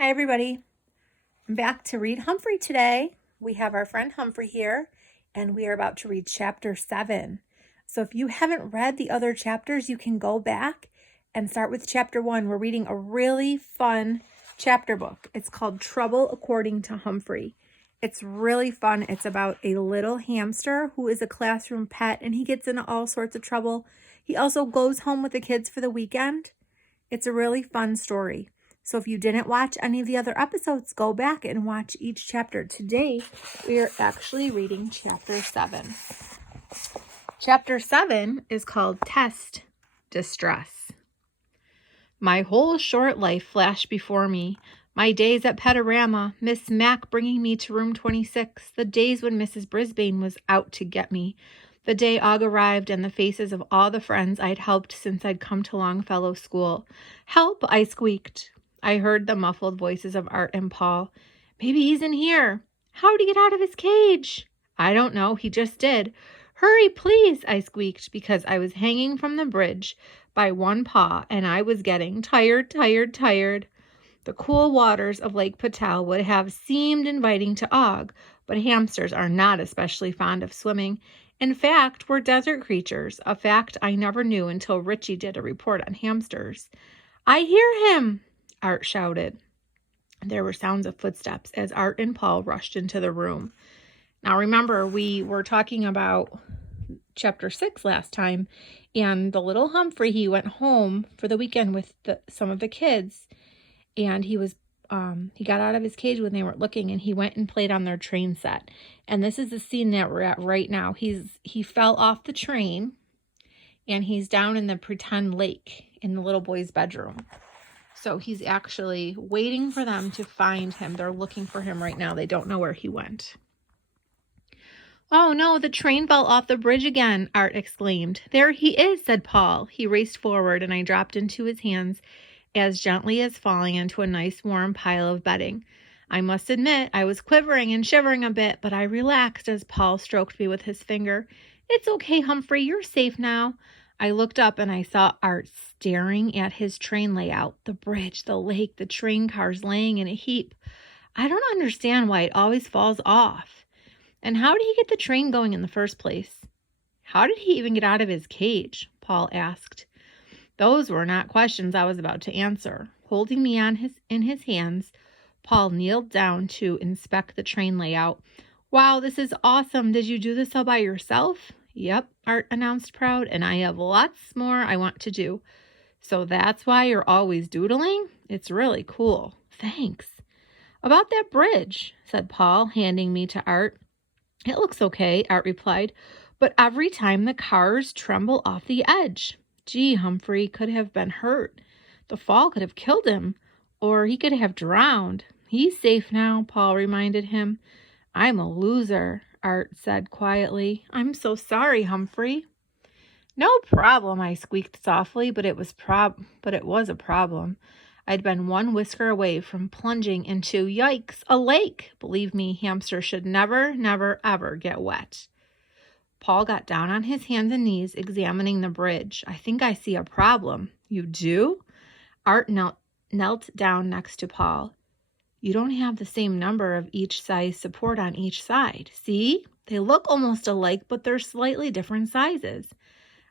Hi, everybody. I'm back to read Humphrey today. We have our friend Humphrey here, and we are about to read chapter 7. So if you haven't read the other chapters, you can go back and start with chapter 1. We're reading a really fun chapter book. It's called Trouble According to Humphrey. It's really fun. It's about a little hamster who is a classroom pet, and he gets into all sorts of trouble. He also goes home with the kids for the weekend. It's a really fun story. So if you didn't watch any of the other episodes, go back and watch each chapter. Today, we are actually reading chapter 7. Chapter 7 is called Test Distress. My whole short life flashed before me. My days at Petorama, Miss Mack bringing me to room 26, the days when Mrs. Brisbane was out to get me, the day Og arrived and the faces of all the friends I'd helped since I'd come to Longfellow School. Help, I squeaked. I heard the muffled voices of Art and Paul. Maybe he's in here. How'd he get out of his cage? I don't know. He just did. Hurry, please, I squeaked, because I was hanging from the bridge by one paw, and I was getting tired. The cool waters of Lake Patel would have seemed inviting to Og, but hamsters are not especially fond of swimming. In fact, we're desert creatures, a fact I never knew until Richie did a report on hamsters. I hear him, Art shouted. There were sounds of footsteps as Art and Paul rushed into the room. Now remember, we were talking about chapter 6 last time, and the little Humphrey, he went home for the weekend with some of the kids, and he got out of his cage when they weren't looking, and he went and played on their train set. And this is the scene that we're at right now. He fell off the train, and he's down in the pretend lake in the little boy's bedroom. So he's actually waiting for them to find him. They're looking for him right now. They don't know where he went. Oh no, the train fell off the bridge again, Art exclaimed. There he is, said Paul. He raced forward and I dropped into his hands as gently as falling into a nice warm pile of bedding. I must admit I was quivering and shivering a bit, but I relaxed as Paul stroked me with his finger. It's okay, Humphrey, you're safe now. I looked up and I saw Art staring at his train layout, the bridge, the lake, the train cars laying in a heap. I don't understand why it always falls off. And how did he get the train going in the first place? How did he even get out of his cage? Paul asked. Those were not questions I was about to answer. Holding me in his hands, Paul kneeled down to inspect the train layout. Wow, this is awesome. Did you do this all by yourself? Yep, Art announced proud, and I have lots more I want to do. So that's why you're always doodling? It's really cool. Thanks. About that bridge, said Paul, handing me to Art. It looks okay, Art replied, but every time the cars tremble off the edge. Gee, Humphrey could have been hurt. The fall could have killed him, or he could have drowned. He's safe now, Paul reminded him. I'm a loser, Art said quietly. I'm so sorry, Humphrey. No problem, I squeaked softly, but it was a problem. I'd been one whisker away from plunging into, yikes, a lake. Believe me, hamsters should never, ever get wet. Paul got down on his hands and knees, examining the bridge. I think I see a problem. You do? Art knelt down next to Paul. You don't have the same number of each size support on each side. See? They look almost alike, but they're slightly different sizes.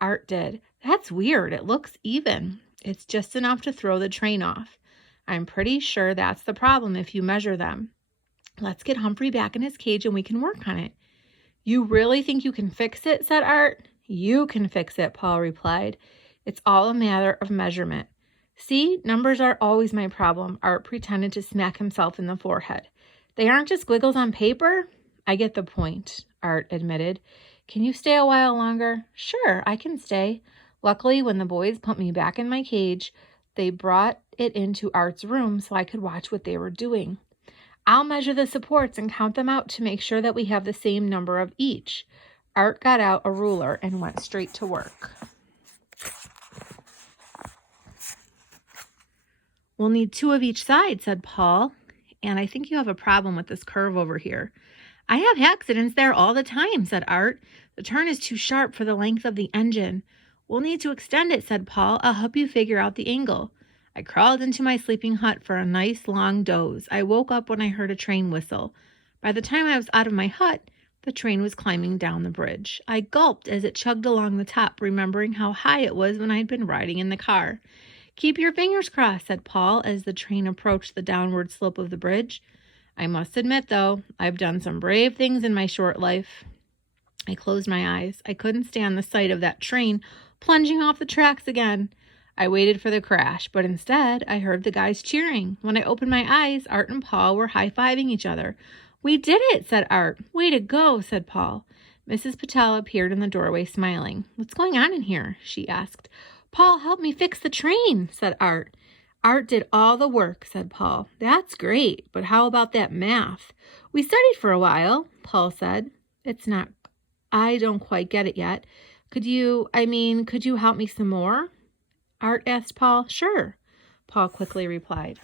Art did. That's weird. It looks even. It's just enough to throw the train off. I'm pretty sure that's the problem if you measure them. Let's get Humphrey back in his cage and we can work on it. You really think you can fix it? Said Art. You can fix it, Paul replied. It's all a matter of measurement. See, numbers are always my problem. Art pretended to smack himself in the forehead. They aren't just squiggles on paper? I get the point, Art admitted. Can you stay a while longer? Sure, I can stay. Luckily, when the boys put me back in my cage, they brought it into Art's room so I could watch what they were doing. I'll measure the supports and count them out to make sure that we have the same number of each. Art got out a ruler and went straight to work. We'll need 2 of each side, said Paul. And I think you have a problem with this curve over here. I have accidents there all the time, said Art. The turn is too sharp for the length of the engine. We'll need to extend it, said Paul. I'll help you figure out the angle. I crawled into my sleeping hut for a nice long doze. I woke up when I heard a train whistle. By the time I was out of my hut, the train was climbing down the bridge. I gulped as it chugged along the top, remembering how high it was when I'd been riding in the car. "Keep your fingers crossed," said Paul as the train approached the downward slope of the bridge. I must admit, though, I've done some brave things in my short life. I closed my eyes. I couldn't stand the sight of that train plunging off the tracks again. I waited for the crash, but instead I heard the guys cheering. When I opened my eyes, Art and Paul were high-fiving each other. "We did it," said Art. "Way to go," said Paul. Mrs. Patel appeared in the doorway smiling. "What's going on in here?" she asked. "Paul, help me fix the train," said Art. "Art did all the work," said Paul. "That's great, but how about that math?" "We studied for a while," Paul said. I don't quite get it yet. Could you help me some more?" Art asked Paul. "Sure," Paul quickly replied.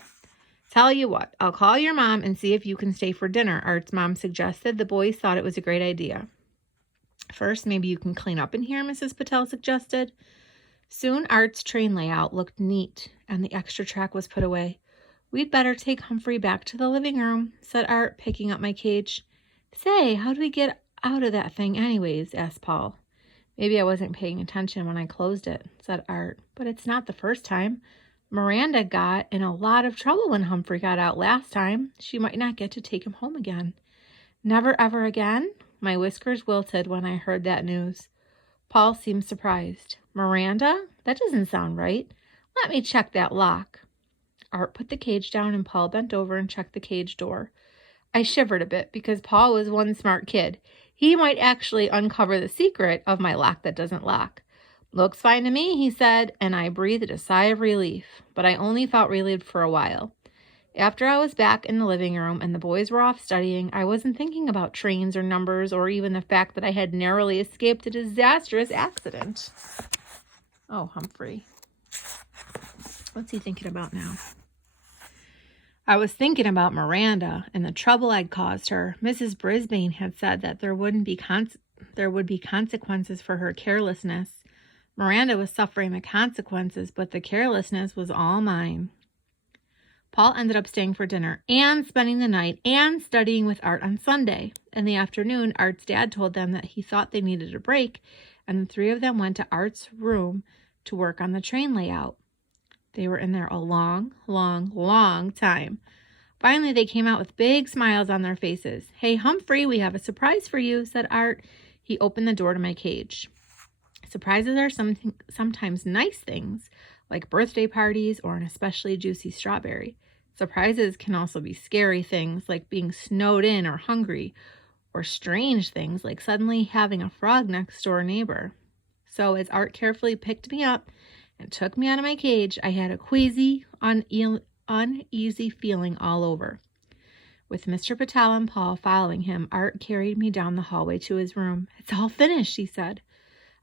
"Tell you what, I'll call your mom and see if you can stay for dinner," Art's mom suggested. The boys thought it was a great idea. "First, maybe you can clean up in here," Mrs. Patel suggested. Soon Art's train layout looked neat, and the extra track was put away. "We'd better take Humphrey back to the living room," said Art, picking up my cage. "Say, how do we get out of that thing anyways?" asked Paul. "Maybe I wasn't paying attention when I closed it," said Art. "But it's not the first time. Miranda got in a lot of trouble when Humphrey got out last time. She might not get to take him home again." "Never ever again?" My whiskers wilted when I heard that news. Paul seemed surprised. "Miranda? That doesn't sound right. Let me check that lock." Art put the cage down and Paul bent over and checked the cage door. I shivered a bit because Paul was one smart kid. He might actually uncover the secret of my lock that doesn't lock. "Looks fine to me," he said, and I breathed a sigh of relief, but I only felt relieved for a while. After I was back in the living room and the boys were off studying, I wasn't thinking about trains or numbers or even the fact that I had narrowly escaped a disastrous accident. Oh, Humphrey. What's he thinking about now? I was thinking about Miranda and the trouble I'd caused her. Mrs. Brisbane had said that there would be consequences for her carelessness. Miranda was suffering the consequences, but the carelessness was all mine. Paul ended up staying for dinner and spending the night and studying with Art on Sunday. In the afternoon, Art's dad told them that he thought they needed a break, and the three of them went to Art's room to work on the train layout. They were in there a long, long, long time. Finally, they came out with big smiles on their faces. "Hey, Humphrey, we have a surprise for you," said Art. He opened the door to my cage. Surprises are sometimes nice things, like birthday parties or an especially juicy strawberry. Surprises can also be scary things, like being snowed in or hungry, or strange things, like suddenly having a frog next door neighbor. So as Art carefully picked me up and took me out of my cage, I had a queasy, uneasy feeling all over. With Mr. Patel and Paul following him, Art carried me down the hallway to his room. "It's all finished," he said.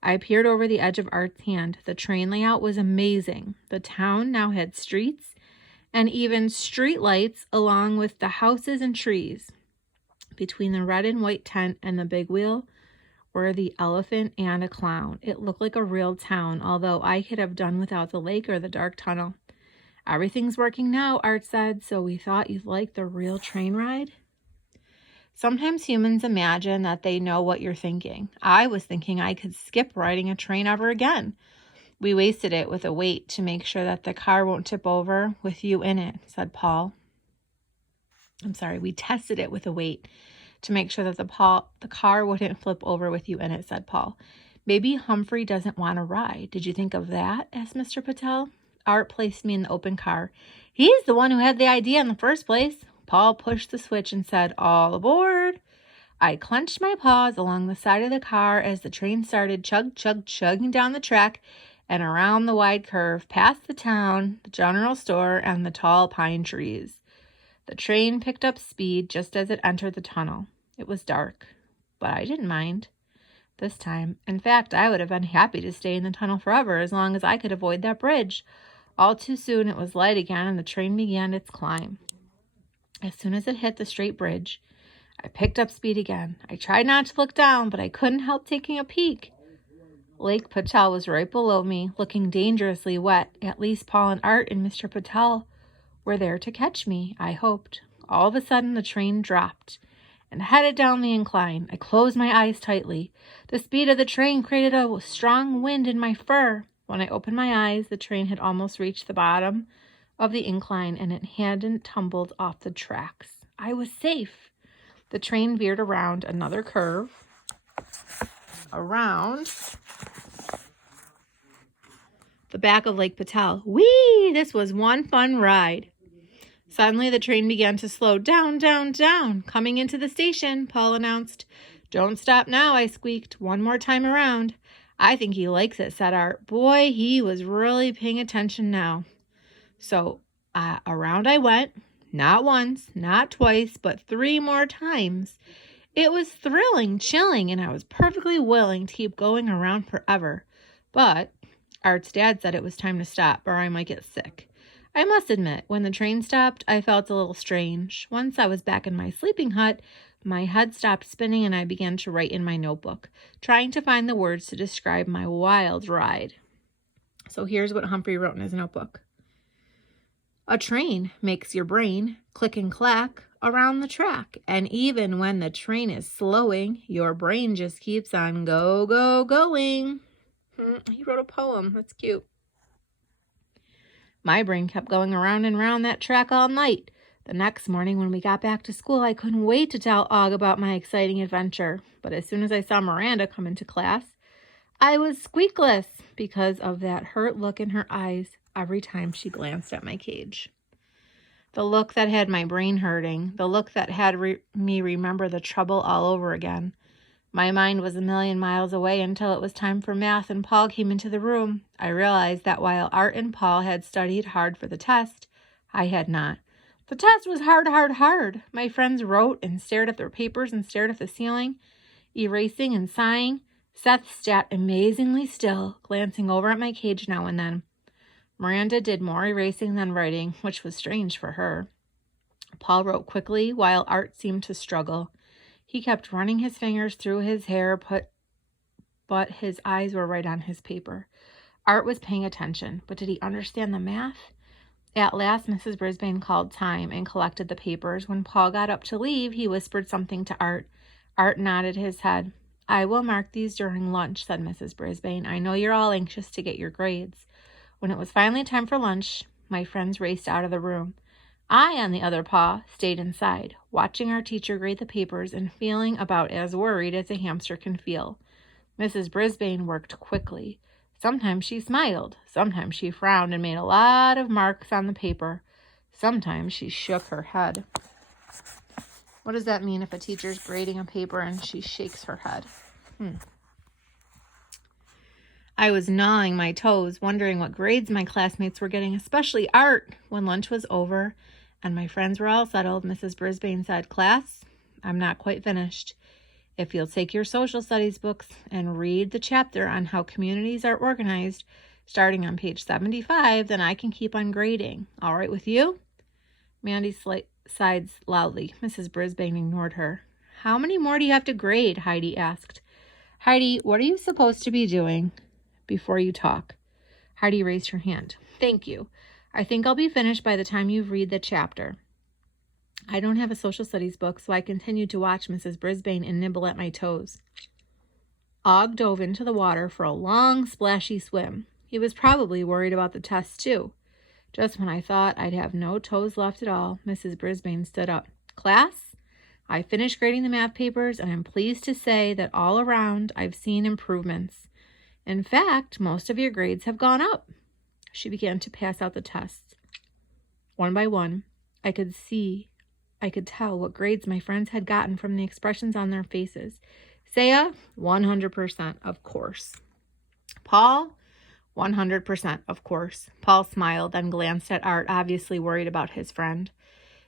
I peered over the edge of Art's hand. The train layout was amazing. The town now had streets and even street lights along with the houses and trees. Between the red and white tent and the big wheel were the elephant and a clown. It looked like a real town, although I could have done without the lake or the dark tunnel. "Everything's working now," Art said, "so we thought you'd like the real train ride." Sometimes humans imagine that they know what you're thinking. I was thinking I could skip riding a train ever again. "We wasted it with a weight to make sure that the car won't tip over with you in it," said Paul. We tested it with a weight to make sure that the car wouldn't flip over with you in it, said Paul. "Maybe Humphrey doesn't want to ride. Did you think of that?" asked Mr. Patel. Art placed me in the open car. "He's the one who had the idea in the first place." Paul pushed the switch and said, "All aboard." I clenched my paws along the side of the car as the train started chugging down the track and around the wide curve, past the town, the general store, and the tall pine trees. The train picked up speed just as it entered the tunnel. It was dark, but I didn't mind this time. In fact, I would have been happy to stay in the tunnel forever as long as I could avoid that bridge. All too soon it was light again and the train began its climb. As soon as it hit the straight bridge, I picked up speed again. I tried not to look down, but I couldn't help taking a peek. Lake Patel was right below me, looking dangerously wet. At least Paul and Art and Mr. Patel were there to catch me, I hoped. All of a sudden, the train dropped and headed down the incline. I closed my eyes tightly. The speed of the train created a strong wind in my fur. When I opened my eyes, the train had almost reached the bottom of the incline, and it hadn't tumbled off the tracks. I was safe. The train veered around another curve, around the back of Lake Patel. Whee! This was one fun ride. Suddenly, the train began to slow down, down, down. Coming into the station, Paul announced. Don't stop now, I squeaked. One more time around. I think he likes it, said Art. Boy, he was really paying attention now. So, around I went. Not once, not twice, but 3 more times. It was thrilling, chilling, and I was perfectly willing to keep going around forever. But Art's dad said it was time to stop, or I might get sick. I must admit, when the train stopped, I felt a little strange. Once I was back in my sleeping hut, my head stopped spinning and I began to write in my notebook, trying to find the words to describe my wild ride. So here's what Humphrey wrote in his notebook. A train makes your brain click and clack around the track, and even when the train is slowing, your brain just keeps on going. He wrote a poem. That's cute. My brain kept going around and around that track all night. The next morning when we got back to school, I couldn't wait to tell Og about my exciting adventure. But as soon as I saw Miranda come into class, I was squeakless because of that hurt look in her eyes every time she glanced at my cage. The look that had my brain hurting, the look that had me remember the trouble all over again. My mind was a million miles away until it was time for math and Paul came into the room. I realized that while Art and Paul had studied hard for the test, I had not. The test was hard. My friends wrote and stared at their papers and stared at the ceiling, erasing and sighing. Seth sat amazingly still, glancing over at my cage now and then. Miranda did more erasing than writing, which was strange for her. Paul wrote quickly while Art seemed to struggle. He kept running his fingers through his hair, but his eyes were right on his paper. Art was paying attention, but did he understand the math? At last, Mrs. Brisbane called time and collected the papers. When Paul got up to leave, he whispered something to Art. Art nodded his head. I will mark these during lunch, said Mrs. Brisbane. I know you're all anxious to get your grades. When it was finally time for lunch, my friends raced out of the room. I, on the other paw, stayed inside, watching our teacher grade the papers and feeling about as worried as a hamster can feel. Mrs. Brisbane worked quickly. Sometimes she smiled. Sometimes she frowned and made a lot of marks on the paper. Sometimes she shook her head. What does that mean if a teacher's grading a paper and she shakes her head? I was gnawing my toes, wondering what grades my classmates were getting, especially Art. When lunch was over and my friends were all settled, Mrs. Brisbane said, Class, I'm not quite finished. If you'll take your social studies books and read the chapter on how communities are organized, starting on page 75, then I can keep on grading. All right with you? Mandy sighed loudly. Mrs. Brisbane ignored her. How many more do you have to grade? Heidi asked. Heidi, what are you supposed to be doing before you talk? Heidi raised her hand. Thank you. I think I'll be finished by the time you read the chapter. I don't have a social studies book, so I continued to watch Mrs. Brisbane and nibble at my toes. Og dove into the water for a long, splashy swim. He was probably worried about the test, too. Just when I thought I'd have no toes left at all, Mrs. Brisbane stood up. Class, I finished grading the math papers, and I'm pleased to say that all around I've seen improvements. In fact, most of your grades have gone up. She began to pass out the tests. One by one, I could tell what grades my friends had gotten from the expressions on their faces. Saya, 100%, of course. Paul, 100%, of course. Paul smiled, then glanced at Art, obviously worried about his friend.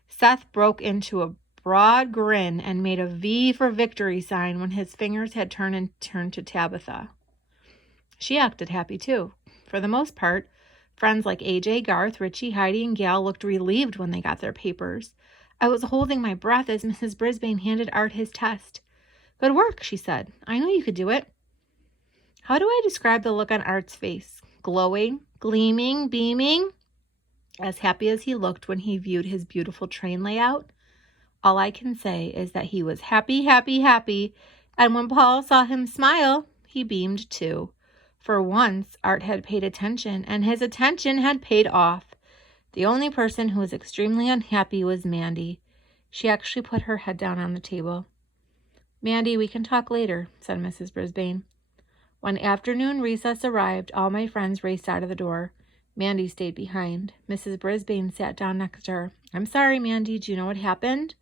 Seth broke into a broad grin and made a V for victory sign when his fingers had turned to Tabitha. She acted happy, too. For the most part, friends like AJ, Garth, Richie, Heidi, and Gal looked relieved when they got their papers. I was holding my breath as Mrs. Brisbane handed Art his test. Good work, she said. I knew you could do it. How do I describe the look on Art's face? Glowing, gleaming, beaming? As happy as he looked when he viewed his beautiful train layout, all I can say is that he was happy, happy, happy, and when Paul saw him smile, he beamed too. For once, Art had paid attention, and his attention had paid off. The only person who was extremely unhappy was Mandy. She actually put her head down on the table. "Mandy, we can talk later," said Mrs. Brisbane. When afternoon recess arrived, all my friends raced out of the door. Mandy stayed behind. Mrs. Brisbane sat down next to her. "I'm sorry, Mandy. Do you know what happened?"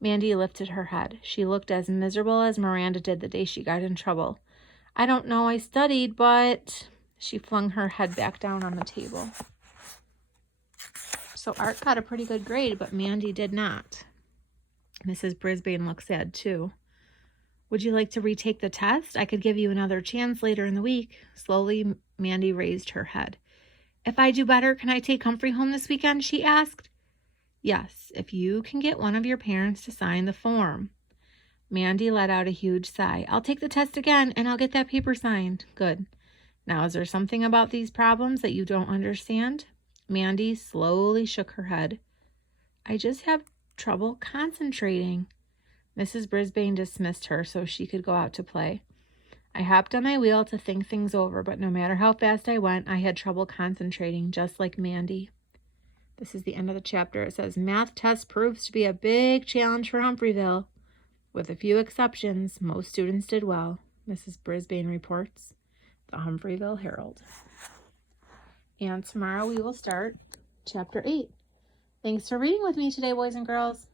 Mandy lifted her head. She looked as miserable as Miranda did the day she got in trouble. "I don't know. I studied, but..." She flung her head back down on the table. So Art got a pretty good grade, but Mandy did not. Mrs. Brisbane looked sad, too. "Would you like to retake the test? I could give you another chance later in the week." Slowly, Mandy raised her head. "If I do better, can I take Humphrey home this weekend?" she asked. "Yes, if you can get one of your parents to sign the form." Mandy let out a huge sigh. "I'll take the test again, and I'll get that paper signed." "Good. Now, is there something about these problems that you don't understand?" Mandy slowly shook her head. "I just have trouble concentrating." Mrs. Brisbane dismissed her so she could go out to play. I hopped on my wheel to think things over, but no matter how fast I went, I had trouble concentrating, just like Mandy. This is the end of the chapter. It says, "Math test proves to be a big challenge for Humphreyville. With a few exceptions, most students did well," Mrs. Brisbane reports. The Humphreyville Herald. And tomorrow we will start chapter 8. Thanks for reading with me today, boys and girls.